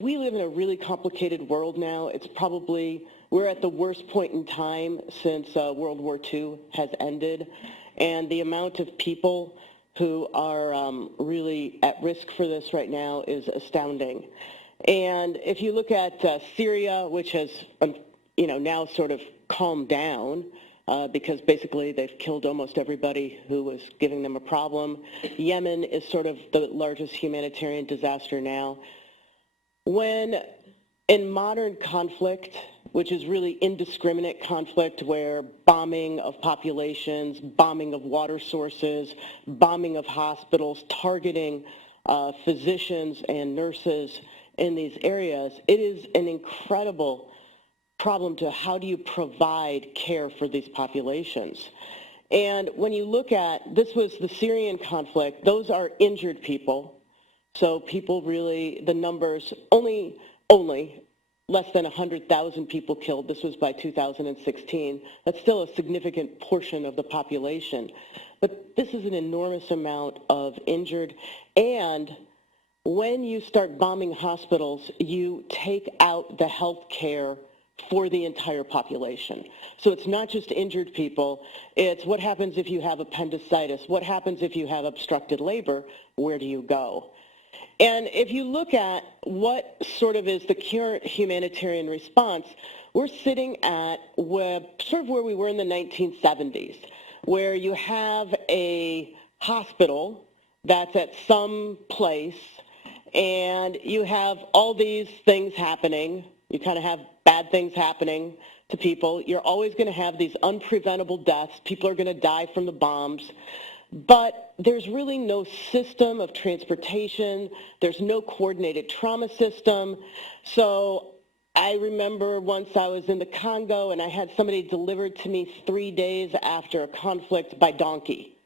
We live in a really complicated world now. We're at the worst point in time since World War II has ended, and the amount of people who are really at risk for this right now is astounding. And if you look at Syria, which has, now sort of calmed down, because basically they've killed almost everybody who was giving them a problem. Yemen is sort of the largest humanitarian disaster now. When in modern conflict, which is really indiscriminate conflict where bombing of populations, bombing of water sources, bombing of hospitals, targeting physicians and nurses in these areas, it is an incredible problem to how do you provide care for these populations. And when you look at, this was the Syrian conflict, those are injured people. So people really, the numbers, only less than 100,000 people killed. This was by 2016. That's still a significant portion of the population. But this is an enormous amount of injured. And when you start bombing hospitals, you take out the health care for the entire population. So it's not just injured people, it's what happens if you have appendicitis, what happens if you have obstructed labor, where do you go? And if you look at what sort of is the current humanitarian response, we're sitting at sort of where we were in the 1970s, where you have a hospital that's at some place, and you have all these things happening. You kind of have bad things happening to people. You're always going to have these unpreventable deaths. People are going to die from the bombs. But there's really no system of transportation. There's no coordinated trauma system. So I remember once I was in the Congo and I had somebody delivered to me 3 days after a conflict by donkey.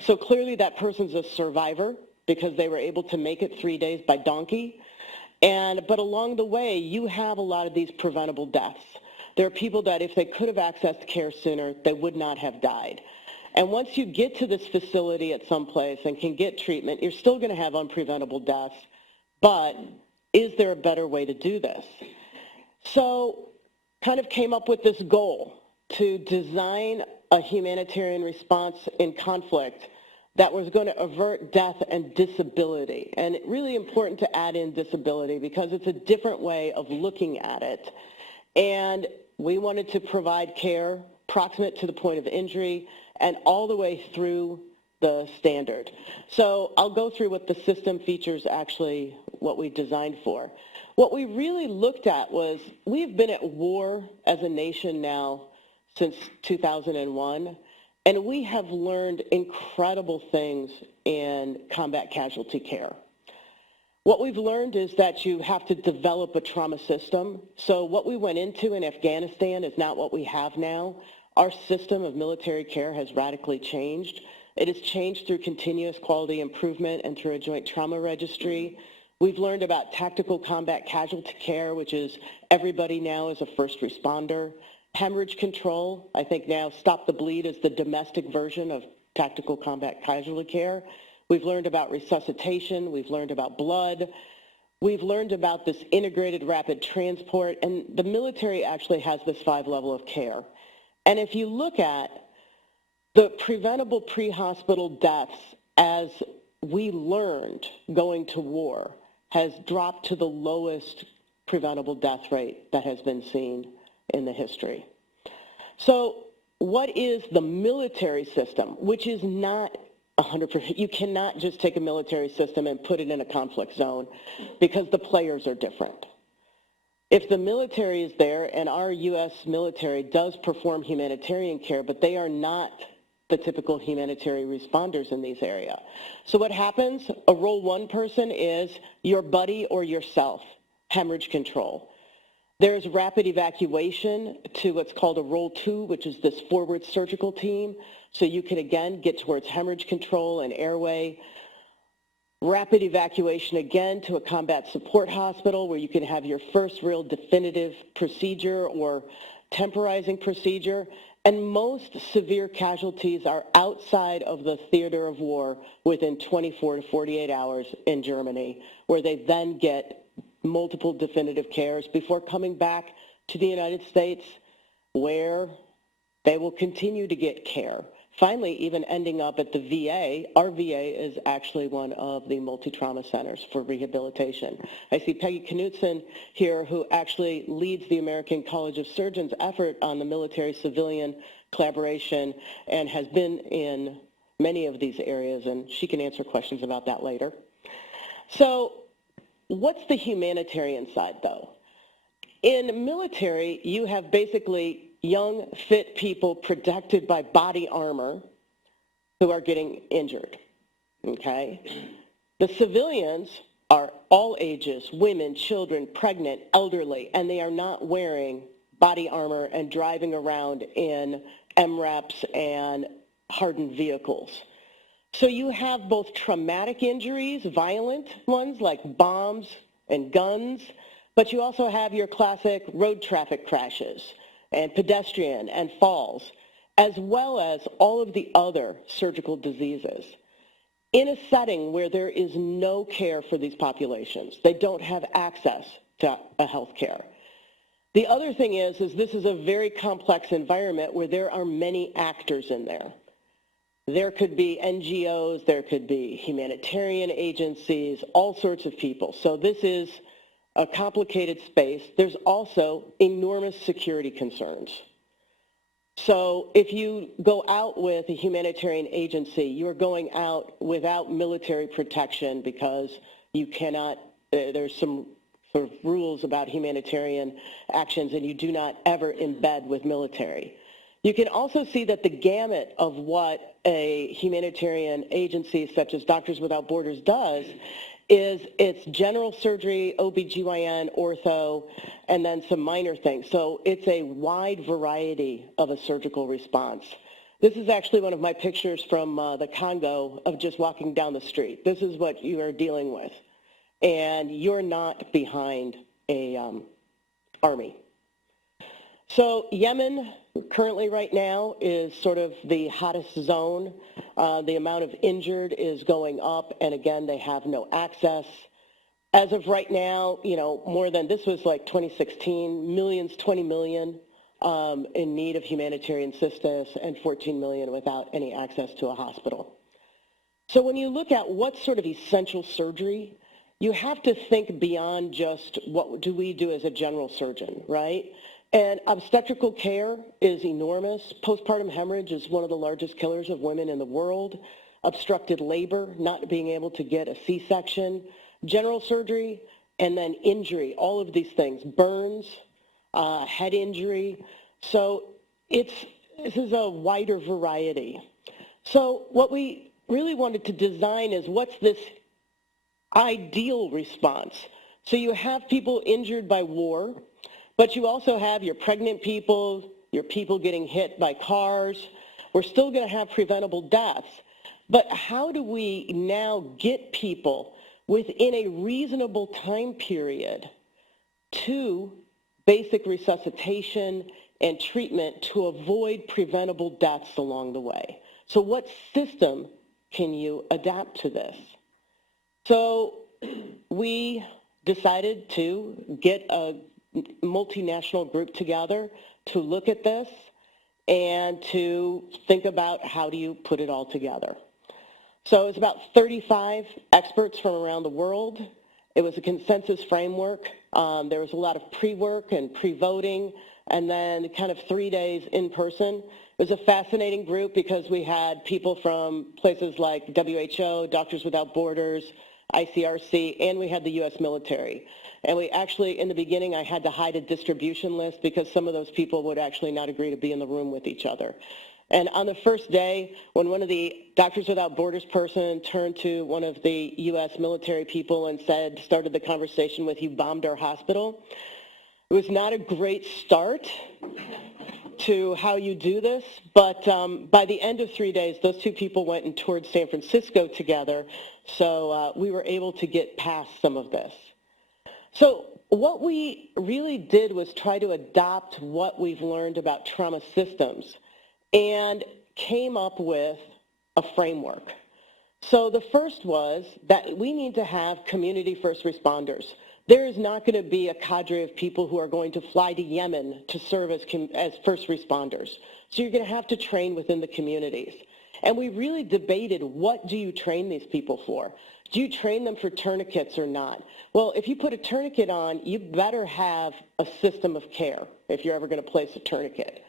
So clearly that person's a survivor because they were able to make it 3 days by donkey. But along the way, you have a lot of these preventable deaths. There are people that if they could have accessed care sooner, they would not have died. And once you get to this facility at some place and can get treatment, you're still going to have unpreventable deaths. But is there a better way to do this? So kind of came up with this goal to design a humanitarian response in conflict that was going to avert death and disability. And it's really important to add in disability because it's a different way of looking at it. And we wanted to provide care proximate to the point of injury and all the way through the standard. So I'll go through what the system features actually, what we designed for. What we really looked at was we've been at war as a nation now since 2001, and we have learned incredible things in combat casualty care. What we've learned is that you have to develop a trauma system. So what we went into in Afghanistan is not what we have now. Our system of military care has radically changed. It has changed through continuous quality improvement and through a joint trauma registry. We've learned about tactical combat casualty care, which is everybody now is a first responder. Hemorrhage control, I think now Stop the Bleed is the domestic version of tactical combat casualty care. We've learned about resuscitation. We've learned about blood. We've learned about this integrated rapid transport, and the military actually has this 5-level of care. And if you look at the preventable pre-hospital deaths as we learned going to war has dropped to the lowest preventable death rate that has been seen in the history. So what is the military system, which is not 100%. You cannot just take a military system and put it in a conflict zone because the players are different. If the military is there, and our U.S. military does perform humanitarian care, but they are not the typical humanitarian responders in these areas. So what happens? A role 1 person is your buddy or yourself, hemorrhage control. There's rapid evacuation to what's called a role 2, which is this forward surgical team. So you can, again, get towards hemorrhage control and airway. Rapid evacuation, again, to a combat support hospital where you can have your first real definitive procedure or temporizing procedure. And most severe casualties are outside of the theater of war within 24 to 48 hours in Germany, where they then get multiple definitive cares before coming back to the United States, where they will continue to get care. Finally, even ending up at the VA. Our VA is actually one of the multi-trauma centers for rehabilitation. I see Peggy Knutson here, who actually leads the American College of Surgeons effort on the military-civilian collaboration and has been in many of these areas, and she can answer questions about that later. So what's the humanitarian side, though? In the military, you have basically young, fit people protected by body armor who are getting injured, okay? The civilians are all ages, women, children, pregnant, elderly, and they are not wearing body armor and driving around in MRAPs and hardened vehicles. So you have both traumatic injuries, violent ones like bombs and guns, but you also have your classic road traffic crashes and pedestrian and falls, as well as all of the other surgical diseases. In a setting where there is no care for these populations, they don't have access to health care. The other thing is this is a very complex environment where there are many actors in there. There could be NGOs, there could be humanitarian agencies, all sorts of people. So this is a complicated space. There's also enormous security concerns. So if you go out with a humanitarian agency, you're going out without military protection because you cannot, there's some sort of rules about humanitarian actions, and you do not ever embed with military. You can also see that the gamut of what a humanitarian agency such as Doctors Without Borders does is it's general surgery, OBGYN, ortho, and then some minor things. So it's a wide variety of a surgical response. This is actually one of my pictures from the Congo of just walking down the street. This is what you are dealing with. And you're not behind a army. So Yemen currently right now is sort of the hottest zone. The amount of injured is going up, and again, they have no access. As of right now, you know, more than, this was like 2016, millions, 20 million in need of humanitarian assistance and 14 million without any access to a hospital. So when you look at what sort of essential surgery, you have to think beyond just what do we do as a general surgeon, right? And obstetrical care is enormous. Postpartum hemorrhage is one of the largest killers of women in the world. Obstructed labor, not being able to get a C-section, general surgery, and then injury, all of these things, burns, head injury. So this is a wider variety. So what we really wanted to design is what's this ideal response. So you have people injured by war, but you also have your pregnant people, your people getting hit by cars. We're still going to have preventable deaths. But how do we now get people within a reasonable time period to basic resuscitation and treatment to avoid preventable deaths along the way? So what system can you adapt to this? So we decided to get a multinational group together to look at this and to think about how do you put it all together. So it's about 35 experts from around the world. It was a consensus framework. There was a lot of pre-work and pre-voting, and then kind of 3 days in person. It was a fascinating group because we had people from places like WHO, Doctors Without Borders, ICRC, and we had the U.S. military. And we actually, in the beginning, I had to hide a distribution list because some of those people would actually not agree to be in the room with each other. And on the first day, when one of the Doctors Without Borders person turned to one of the U.S. military people and started the conversation with, "You bombed our hospital," it was not a great start to how you do this, but by the end of 3 days, those two people went and toured San Francisco together, so we were able to get past some of this. So what we really did was try to adopt what we've learned about trauma systems and came up with a framework. So the first was that we need to have community first responders. There is not going to be a cadre of people who are going to fly to Yemen to serve as first responders. So you're going to have to train within the communities. And we really debated, what do you train these people for? Do you train them for tourniquets or not? Well, if you put a tourniquet on, you better have a system of care if you're ever going to place a tourniquet.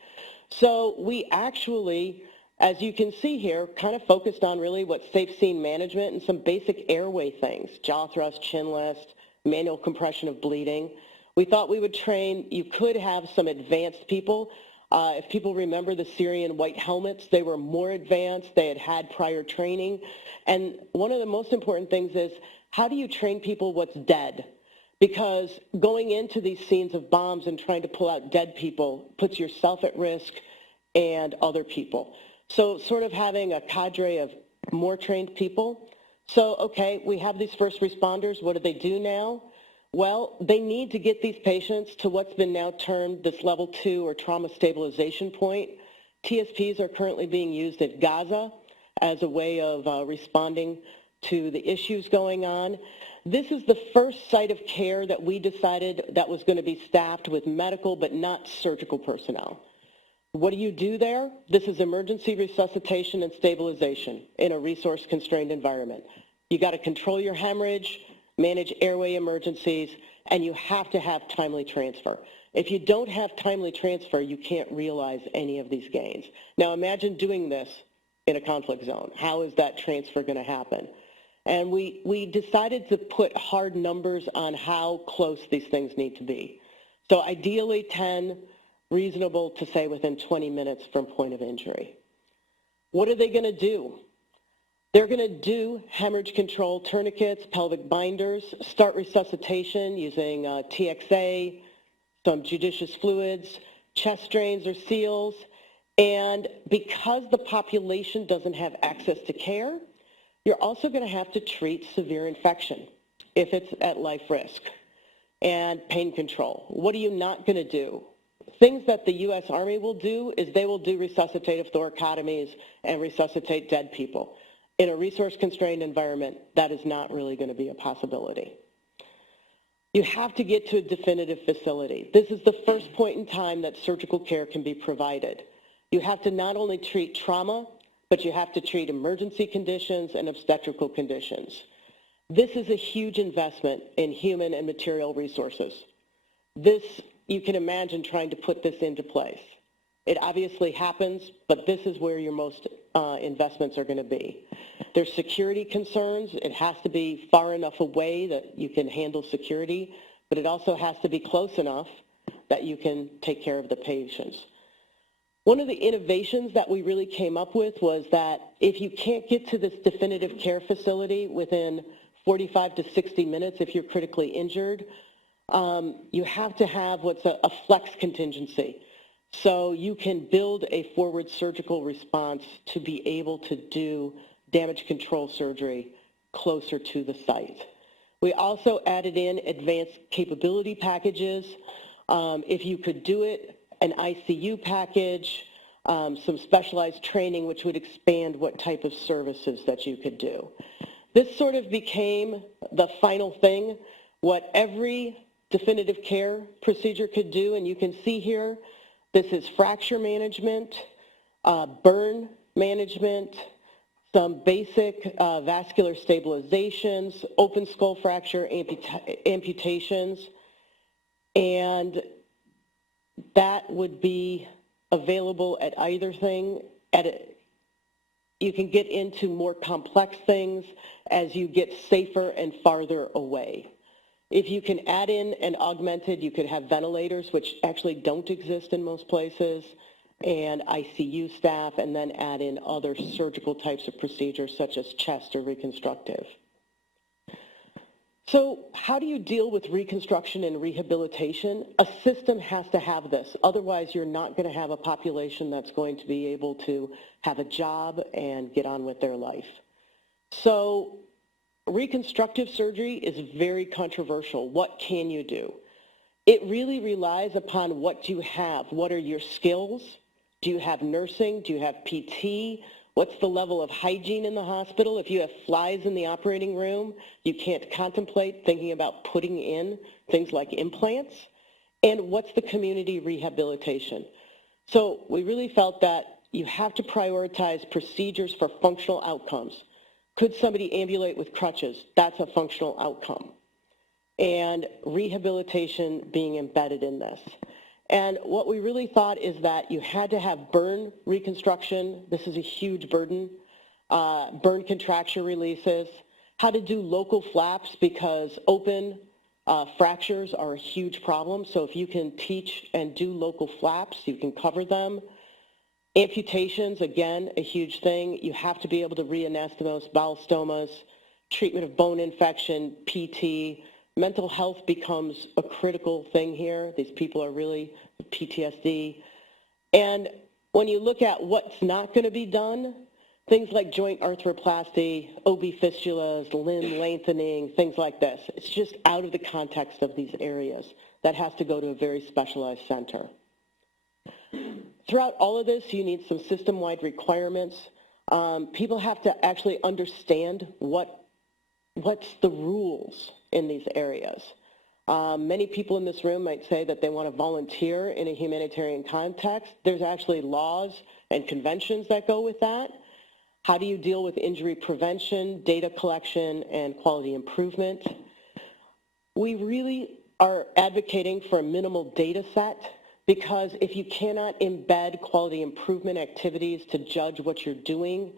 So we actually, as you can see here, kind of focused on really what safe scene management and some basic airway things, jaw thrust, chin lift, manual compression of bleeding. We thought we would train, you could have some advanced people. If people remember the Syrian white helmets, they were more advanced, they had had prior training. And one of the most important things is, how do you train people what's dead? Because going into these scenes of bombs and trying to pull out dead people puts yourself at risk and other people. So sort of having a cadre of more trained people. So, okay, we have these first responders. What do they do now? Well, they need to get these patients to what's been now termed this level 2 or trauma stabilization point. TSPs are currently being used at Gaza as a way of responding to the issues going on. This is the first site of care that we decided that was going to be staffed with medical but not surgical personnel. What do you do there? This is emergency resuscitation and stabilization in a resource-constrained environment. You got to control your hemorrhage, manage airway emergencies, and you have to have timely transfer. If you don't have timely transfer, you can't realize any of these gains. Now imagine doing this in a conflict zone. How is that transfer going to happen? And we decided to put hard numbers on how close these things need to be. So ideally 10, reasonable to say within 20 minutes from point of injury. What are they going to do? They're going to do hemorrhage control tourniquets, pelvic binders, start resuscitation using TXA, some judicious fluids, chest drains or seals, and because the population doesn't have access to care, you're also going to have to treat severe infection if it's at life risk, and pain control. What are you not going to do? Things that the U.S. Army will do is they will do resuscitative thoracotomies and resuscitate dead people. In a resource-constrained environment, that is not really going to be a possibility. You have to get to a definitive facility. This is the first point in time that surgical care can be provided. You have to not only treat trauma, but you have to treat emergency conditions and obstetrical conditions. This is a huge investment in human and material resources. This, you can imagine trying to put this into place. It obviously happens, but this is where your most investments are going to be. There's security concerns. It has to be far enough away that you can handle security, but it also has to be close enough that you can take care of the patients. One of the innovations that we really came up with was that if you can't get to this definitive care facility within 45 to 60 minutes if you're critically injured, you have to have what's a flex contingency. So you can build a forward surgical response to be able to do damage control surgery closer to the site. We also added in advanced capability packages. If you could do it, an ICU package, some specialized training which would expand what type of services that you could do. This sort of became the final thing, what every definitive care procedure could do, and you can see here, this is fracture management, burn management, some basic vascular stabilizations, open skull fracture amputations, and that would be available at either thing. You can get into more complex things as you get safer and farther away. If you can add in an augmented, you could have ventilators, which actually don't exist in most places, and ICU staff, and then add in other surgical types of procedures such as chest or reconstructive. So how do you deal with reconstruction and rehabilitation? A system has to have this. Otherwise, you're not going to have a population that's going to be able to have a job and get on with their life. So reconstructive surgery is very controversial. What can you do? It really relies upon what you have. What are your skills? Do you have nursing? Do you have PT? What's the level of hygiene in the hospital? If you have flies in the operating room, you can't contemplate thinking about putting in things like implants. And what's the community rehabilitation? So we really felt that you have to prioritize procedures for functional outcomes. Could somebody ambulate with crutches? That's a functional outcome. And rehabilitation being embedded in this. And what we really thought is that you had to have burn reconstruction. This is a huge burden. Burn contracture releases. How to do local flaps, because open fractures are a huge problem. So if you can teach and do local flaps, you can cover them. Amputations, again, a huge thing. You have to be able to reanastomose bowel stomas, treatment of bone infection, PT. Mental health becomes a critical thing here. These people are really PTSD. And when you look at what's not going to be done, things like joint arthroplasty, OB fistulas, limb lengthening, things like this. It's just out of the context of these areas. That has to go to a very specialized center. Throughout all of this, you need some system-wide requirements. People have to actually understand what's the rules in these areas. Many people in this room might say that they want to volunteer in a humanitarian context. There's actually laws and conventions that go with that. How do you deal with injury prevention, data collection, and quality improvement? We really are advocating for a minimal data set, because if you cannot embed quality improvement activities to judge what you're doing,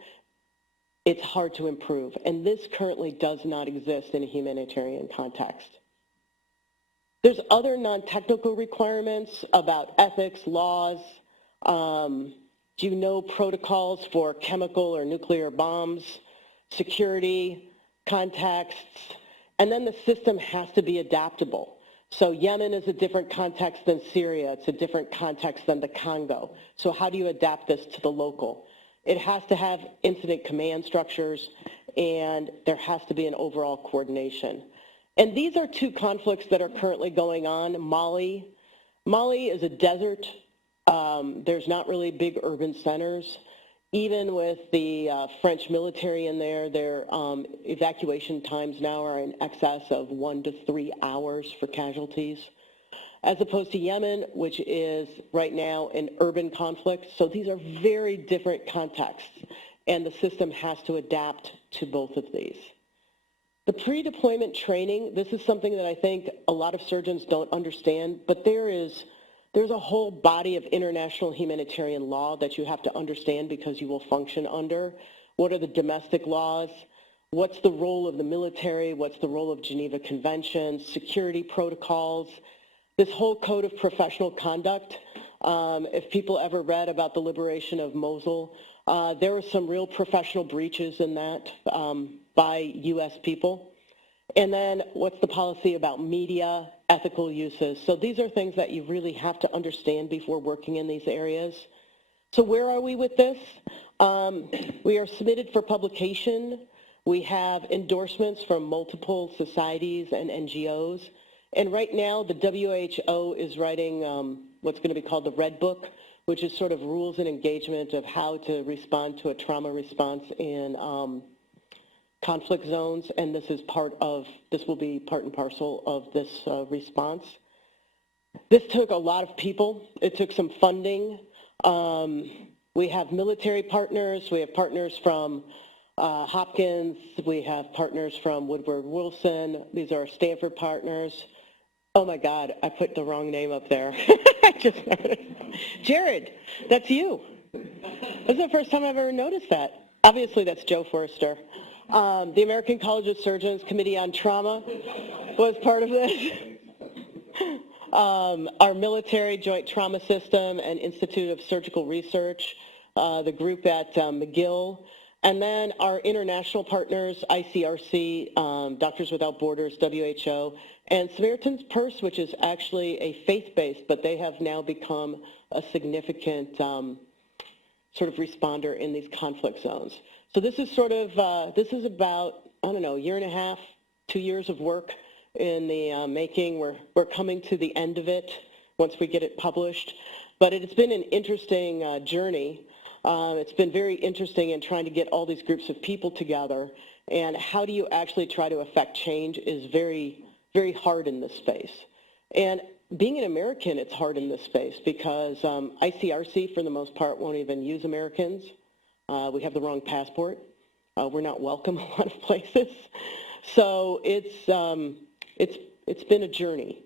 it's hard to improve. And this currently does not exist in a humanitarian context. There's other non-technical requirements about ethics, laws. Do you know protocols for chemical or nuclear bombs, security, contexts, and then the system has to be adaptable. So Yemen is a different context than Syria. It's a different context than the Congo. So how do you adapt this to the local? It has to have incident command structures, and there has to be an overall coordination. And these are two conflicts that are currently going on. Mali is a desert. There's not really big urban centers. Even with the French military in there, their evacuation times now are in excess of 1 to 3 hours for casualties, as opposed to Yemen, which is right now an urban conflict. So these are very different contexts, and the system has to adapt to both of these. The pre-deployment training, this is something that I think a lot of surgeons don't understand, but there's a whole body of international humanitarian law that you have to understand because you will function under. What are the domestic laws? What's the role of the military? What's the role of Geneva Conventions, security protocols? This whole code of professional conduct, if people ever read about the liberation of Mosul, there were some real professional breaches in that by U.S. people. And then what's the policy about media, ethical uses? So these are things that you really have to understand before working in these areas. So where are we with this? We are submitted for publication. We have endorsements from multiple societies and NGOs. And right now, the WHO is writing what's going to be called the Red Book, which is sort of rules and engagement of how to respond to a trauma response in conflict zones, and this will be part and parcel of this response. This took a lot of people. It took some funding. We have military partners. We have partners from Hopkins. We have partners from Woodward Wilson. These are our Stanford partners. Oh my God, I put the wrong name up there. I just noticed. Jared, that's you. This is the first time I've ever noticed that. Obviously, that's Joe Forrester. The American College of Surgeons Committee on Trauma was part of this. Our military Joint Trauma System and Institute of Surgical Research, the group at McGill, and then our international partners, ICRC, Doctors Without Borders, WHO, and Samaritan's Purse, which is actually a faith-based, but they have now become a significant sort of responder in these conflict zones. So this is sort of, this is about, I don't know, a year and a half, 2 years of work in the making. We're coming to the end of it once we get it published. But it's been an interesting journey. It's been very interesting in trying to get all these groups of people together, and how do you actually try to affect change is very, very hard in this space. And being an American, it's hard in this space because ICRC, for the most part, won't even use Americans. We have the wrong passport. We're not welcome a lot of places. So it's been a journey.